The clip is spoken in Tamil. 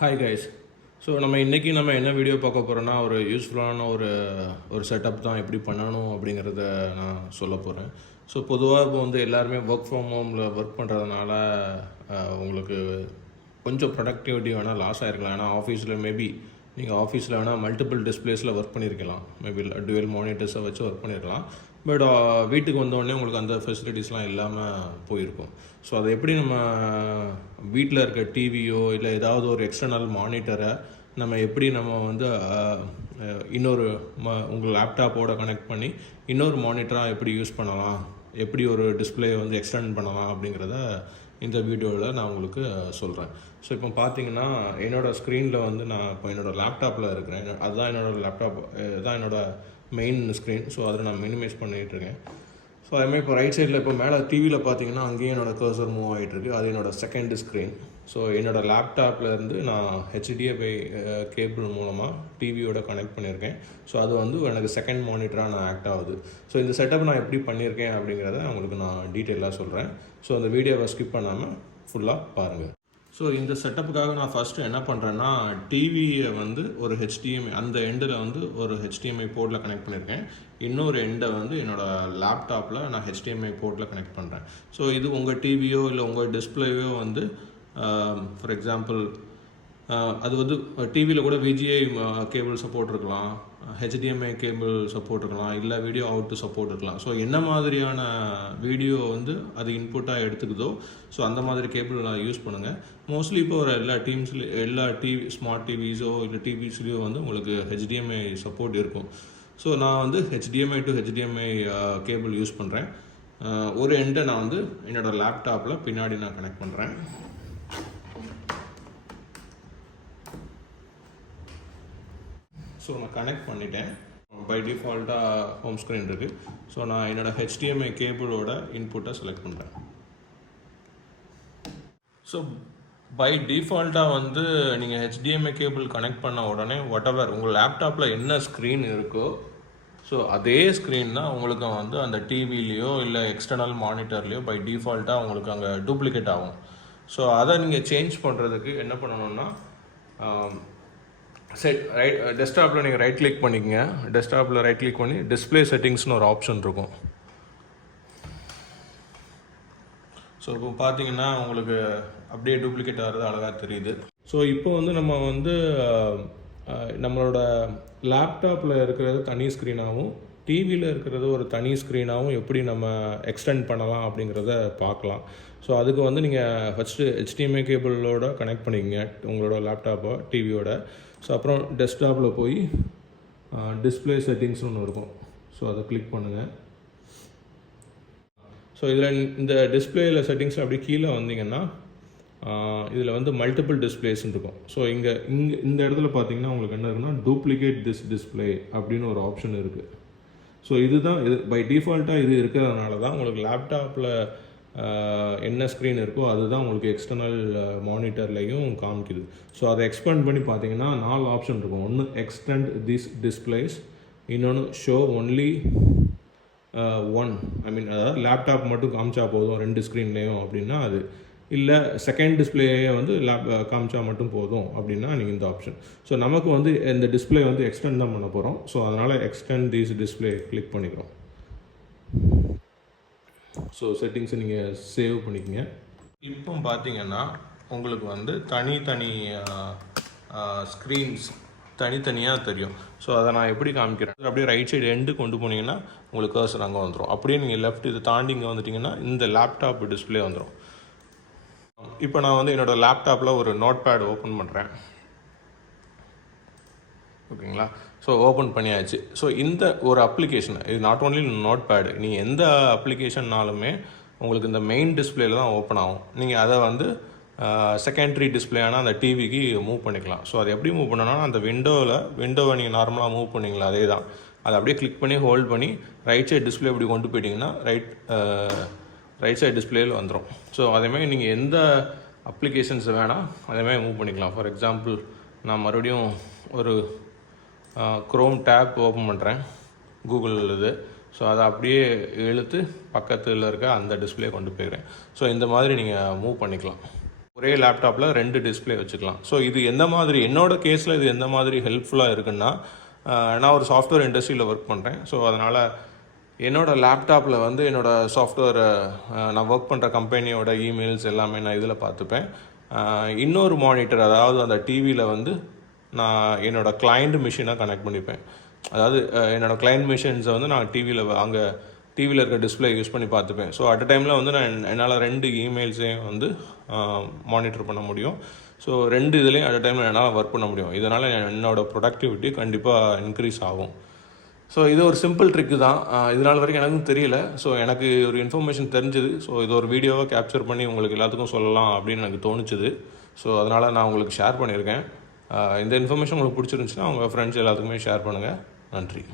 Hi guys. ஸோ இன்றைக்கி நம்ம என்ன வீடியோ பார்க்க போகிறோன்னா ஒரு யூஸ்ஃபுல்லான ஒரு செட்டப் தான் எப்படி பண்ணணும் அப்படிங்கிறத நான் சொல்ல போகிறேன். ஸோ பொதுவாக இப்போ எல்லாருமே ஒர்க் ஃப்ரம் ஹோமில் ஒர்க் பண்ணுறதுனால உங்களுக்கு கொஞ்சம் ப்ரொடக்டிவிட்டி வேணால் லாஸ் ஆகிருக்கலாம். ஏன்னா ஆஃபீஸில் மேபி நீங்கள் ஆஃபீஸில் வேணால் மல்டிபிள் டிஸ்பிளேஸில் ஒர்க் பண்ணியிருக்கலாம், மேபி டுவெல் மானிட்டர்ஸை வச்சு ஒர்க் பண்ணியிருக்கலாம். பட் வீட்டுக்கு வந்தோடனே உங்களுக்கு அந்த ஃபெசிலிட்டிஸ்லாம் இல்லாமல் போயிருக்கும். ஸோ அதை எப்படி நம்ம வீட்டில் இருக்க டிவியோ இல்லை ஏதாவது ஒரு எக்ஸ்டர்னல் மானிட்டரை நம்ம எப்படி இன்னொரு உங்கள் லேப்டாப்போட கனெக்ட் பண்ணி இன்னொரு மானிட்டராக எப்படி யூஸ் பண்ணலாம், எப்படி ஒரு டிஸ்பிளே எக்ஸ்டெண்ட் பண்ணலாம் அப்படிங்கிறத இந்த வீடியோவில் நான் உங்களுக்கு சொல்கிறேன். ஸோ இப்போ பார்த்தீங்கன்னா என்னோடய ஸ்க்ரீனில் நான் இப்போ என்னோடய லேப்டாப்பில் இருக்கிறேன். அதுதான் என்னோடய லேப்டாப், இதுதான் என்னோடய மெயின் ஸ்க்ரீன். ஸோ அதில் நான் மினிமைஸ் பண்ணிகிட்ருக்கேன். ஸோ அதுமாதிரி இப்போ ரைட் சைடில் இப்போ மேலே டிவியில் பார்த்தீங்கன்னா அங்கேயும் என்னோடய கர்சர் மூவ் ஆகிட்டுருக்கு. அது என்னோடய செகண்ட் ஸ்க்ரீன். ஸோ என்னோடய லேப்டாப்லேருந்து நான் ஹெச்டிஎஃப்ஐ கேபிள் மூலமாக டிவியோட கனெக்ட் பண்ணியிருக்கேன். ஸோ அது எனக்கு செகண்ட் மானிட்டராக நான் ஆக்ட் ஆகுது. ஸோ இந்த செட்டப் நான் எப்படி பண்ணியிருக்கேன் அப்படிங்கிறத உங்களுக்கு நான் டீட்டெயிலாக சொல்கிறேன். ஸோ அந்த வீடியோவை ஸ்கிப் பண்ணாமல் ஃபுல்லாக பாருங்கள். ஸோ இந்த செட்டப்புக்காக நான் ஃபஸ்ட்டு என்ன பண்ணுறேன்னா, டிவியை ஒரு ஹெச்டிஎம்ஐ அந்த எண்டில் ஒரு ஹெச்டிஎம்ஐ போர்ட்டில் கனெக்ட் பண்ணியிருக்கேன். இன்னொரு எண்டை என்னோடய லேப்டாப்பில் நான் ஹெச்டிஎம்ஐ போர்ட்டில் கனெக்ட் பண்ணுறேன். ஸோ இது உங்கள் டிவியோ இல்லை உங்கள் டிஸ்பிளேயோ ஃபார் எக்ஸாம்பிள் அது டிவியில் கூட விஜிஐ கேபிள் சப்போர்ட் இருக்கலாம், ஹெச்டிஎம்ஐ கேபிள் சப்போர்ட் இருக்கலாம், இல்லை வீடியோ அவுட்டு சப்போர்ட் இருக்கலாம். ஸோ என்ன மாதிரியான வீடியோ அது இன்புட்டாக எடுத்துக்குதோ ஸோ அந்த மாதிரி கேபிள் யூஸ் பண்ணுங்கள். மோஸ்ட்லி இப்போ எல்லா ஸ்மார்ட் டிவிஸோ இல்லை டிவிஸ்லேயோ உங்களுக்கு ஹெச்டிஎம்ஐ சப்போர்ட் இருக்கும். ஸோ நான் HDMI to HDMI cable use பண்ணுறேன். ஒரு எண்டை நான் என்னோடய லேப்டாப்பில் பின்னாடி நான் கனெக்ட் பண்ணுறேன். ஸோ நான் கனெக்ட் பண்ணிட்டேன். பை டிஃபால்ட்டாக ஹோம் ஸ்க்ரீன் இருக்குது. ஸோ நான் என்னோடய ஹெச்டிஎம்ஐ கேபிளோட இன்புட்டை செலக்ட் பண்ணுறேன். ஸோ பை டிஃபால்ட்டாக நீங்கள் ஹெச்டிஎம்ஐ கேபிள் கனெக்ட் பண்ண உடனே வாட்டெவர் உங்கள் லேப்டாப்பில் என்ன ஸ்க்ரீன் இருக்கோ ஸோ அதே ஸ்க்ரீன் தான் உங்களுக்கு அந்த டிவிலேயோ இல்லை எக்ஸ்டர்னல் மானிட்டர்லேயோ பை டிஃபால்ட்டாக உங்களுக்கு அங்கே டூப்ளிகேட் ஆகும். ஸோ அதை நீங்கள் சேஞ்ச் பண்ணுறதுக்கு என்ன பண்ணணும்னா, டெஸ்க்டாப்பில் நீங்கள் ரைட் கிளிக் பண்ணிக்கங்க. டெஸ்க்டாப்பில் ரைட் கிளிக் பண்ணி டிஸ்பிளே செட்டிங்ஸ்னு ஒரு ஆப்ஷன் இருக்கும். ஸோ இப்போ பார்த்தீங்கன்னா உங்களுக்கு அப்படியே டூப்ளிகேட் ஆகிறது அழகாக தெரியுது. ஸோ இப்போ நம்ம நம்மளோட லேப்டாப்பில் இருக்கிறது தனி ஸ்க்ரீனாகவும் டிவியில் இருக்கிறது ஒரு தனி ஸ்க்ரீனாகவும் எப்படி நம்ம எக்ஸ்டெண்ட் பண்ணலாம் அப்படிங்கிறத பார்க்கலாம். ஸோ அதுக்கு நீங்கள் ஃபஸ்ட்டு ஹெச்டிஎம்ஐ கேபிளோட கனெக்ட் பண்ணிக்கங்க உங்களோட லேப்டாப்போ டிவியோட. ஸோ அப்புறம் டெஸ்க்டாப்பில் போய் டிஸ்பிளே செட்டிங்ஸ்னு ஒன்று இருக்கும். ஸோ அதை கிளிக் பண்ணுங்கள். ஸோ இதில் இந்த டிஸ்பிளேயில் செட்டிங்ஸில் அப்படி கீழே வந்தீங்கன்னா இதில் மல்டிபிள் டிஸ்பிளேஸ்ன்னு இருக்கும். ஸோ இந்த இடத்துல பார்த்தீங்கன்னா உங்களுக்கு என்ன இருக்குன்னா, டூப்ளிகேட் டிஸ்பிளே அப்படின்னு ஒரு ஆப்ஷன் இருக்குது. ஸோ இது பை டிஃபால்ட்டாக இது இருக்கிறதுனால தான் உங்களுக்கு லேப்டாப்பில் என்ன ஸ்க்ரீன் இருக்கோ அதுதான் உங்களுக்கு எக்ஸ்டர்னல் மானிட்டர்லேயும் காமிக்குது. ஸோ அதை எக்ஸ்பேண்ட் பண்ணி பார்த்தீங்கன்னா 4 ஆப்ஷன் இருக்கும். ஒன்று எக்ஸ்டெண்ட் திஸ் டிஸ்பிளேஸ், இன்னொன்று ஷோ ஒன்லி ஒன், அதாவது லேப்டாப் மட்டும் காமிச்சா போதும் 2 ஸ்க்ரீன்லேயும் அப்படின்னா அது, இல்லை செகண்ட் டிஸ்பிளேயே காமிச்சா மட்டும் போதும் அப்படின்னா நீங்கள் இந்த ஆப்ஷன். ஸோ நமக்கு இந்த டிஸ்பிளே எக்ஸ்டெண்ட் தான் பண்ண போகிறோம். ஸோ அதனால் எக்ஸ்டெண்ட் திஸ் டிஸ்பிளே கிளிக் பண்ணிக்கிறோம். ஸோ செட்டிங்ஸை நீங்கள் சேவ் பண்ணிக்கங்க. இப்போ பார்த்தீங்கன்னா உங்களுக்கு தனித்தனி ஸ்க்ரீன்ஸ் தனித்தனியாக தெரியும். ஸோ அதை நான் எப்படி காமிக்கிறேன், அப்படியே ரைட் சைடு எண்டு கொண்டு போனீங்கன்னா உங்களுக்கு கர்சர் அங்கே வந்துடும். அப்படியே நீங்கள் லெஃப்ட் இதை தாண்டி இங்கே வந்துட்டிங்கன்னா இந்த லேப்டாப் டிஸ்பிளே வந்துடும். இப்போ நான் என்னோடய லேப்டாப்பில் ஒரு நோட் பேட் ஓப்பன் பண்ணுறேன். ஓகேங்களா? ஸோ ஓப்பன் பண்ணியாச்சு. ஸோ இந்த ஒரு அப்ளிகேஷன், இது நாட் ஓன்லி நோட் பேடு, நீங்கள் எந்த அப்ளிகேஷன்னாலுமே உங்களுக்கு இந்த மெயின் டிஸ்பிளேல தான் ஓப்பன் ஆகும். நீங்கள் அதை செகண்டரி டிஸ்பிளேனா அந்த டிவிக்கு மூவ் பண்ணிக்கலாம். ஸோ அதை எப்படி மூவ் பண்ணணும்னா, அந்த விண்டோவை நீங்கள் நார்மலாக மூவ் பண்ணிங்களா அதே தான். அதை அப்படியே கிளிக் பண்ணி ஹோல்ட் பண்ணி ரைட் சைடு டிஸ்பிளே இப்படி கொண்டு போயிட்டிங்கன்னா ரைட் சைடு டிஸ்பிளேயில் வந்துடும். ஸோ அதேமாதிரி நீங்கள் எந்த அப்ளிகேஷன்ஸ் வேணால் அதேமாதிரி மூவ் பண்ணிக்கலாம். ஃபார் எக்ஸாம்பிள் நான் மறுபடியும் ஒரு க்ரோம் டேப் ஓப்பன் பண்ணுறேன், கூகுள் இது. ஸோ அதை அப்படியே இழுத்து பக்கத்தில் இருக்க அந்த டிஸ்பிளே கொண்டு போயிடுறேன். ஸோ இந்த மாதிரி நீங்கள் மூவ் பண்ணிக்கலாம். ஒரே லேப்டாப்பில் 2 டிஸ்பிளே வச்சுக்கலாம். ஸோ இது எந்த மாதிரி என்னோட கேஸில் இது எந்த மாதிரி ஹெல்ப்ஃபுல்லாக இருக்குன்னா, நான் ஒரு சாஃப்ட்வேர் இண்டஸ்ட்ரியில் ஒர்க் பண்ணுறேன். ஸோ அதனால் என்னோடய லேப்டாப்பில் வந்து என்னோடய சாஃப்ட்வேரை நான் ஒர்க் பண்ணுற கம்பெனியோட இமெயில்ஸ் எல்லாமே நான் இதில் பார்த்துப்பேன். இன்னொரு மானிட்டர், அதாவது அந்த டிவியில் வந்து நான் என்னோடய கிளைண்ட் மிஷினை கனெக்ட் பண்ணிப்பேன். அதாவது என்னோடய கிளைண்ட் மிஷின்ஸை வந்து நான் அங்கே டிவியில் இருக்க டிஸ்பிளே யூஸ் பண்ணி பார்த்துப்பேன். ஸோ அட் டைமில் வந்து என்னால் 2 இமெயில்ஸையும் வந்து மானிட்டர் பண்ண முடியும். ஸோ 2 இதுலேயும் அட் டைமில் என்னால் ஒர்க் பண்ண முடியும். இதனால் என்னோடய ப்ரொடக்டிவிட்டி கண்டிப்பாக இன்க்ரீஸ் ஆகும். ஸோ இது ஒரு சிம்பிள் ட்ரிக்கு தான். இது நாள் வரைக்கும் எனக்கும் தெரியல. ஸோ எனக்கு ஒரு இன்ஃபர்மேஷன் தெரிஞ்சுது. ஸோ இது ஒரு வீடியோவை கேப்சர் பண்ணி உங்களுக்கு எல்லாத்துக்கும் சொல்லலாம் அப்படின்னு எனக்கு தோணுச்சுது. ஸோ அதனால் நான் உங்களுக்கு ஷேர் பண்ணியிருக்கேன். இந்த இன்ஃபர்மேஷன் உங்களுக்கு பிடிச்சிருந்துச்சுன்னா உங்கள் ஃப்ரெண்ட்ஸ் எல்லாத்துக்குமே ஷேர் பண்ணுங்கள். நன்றி.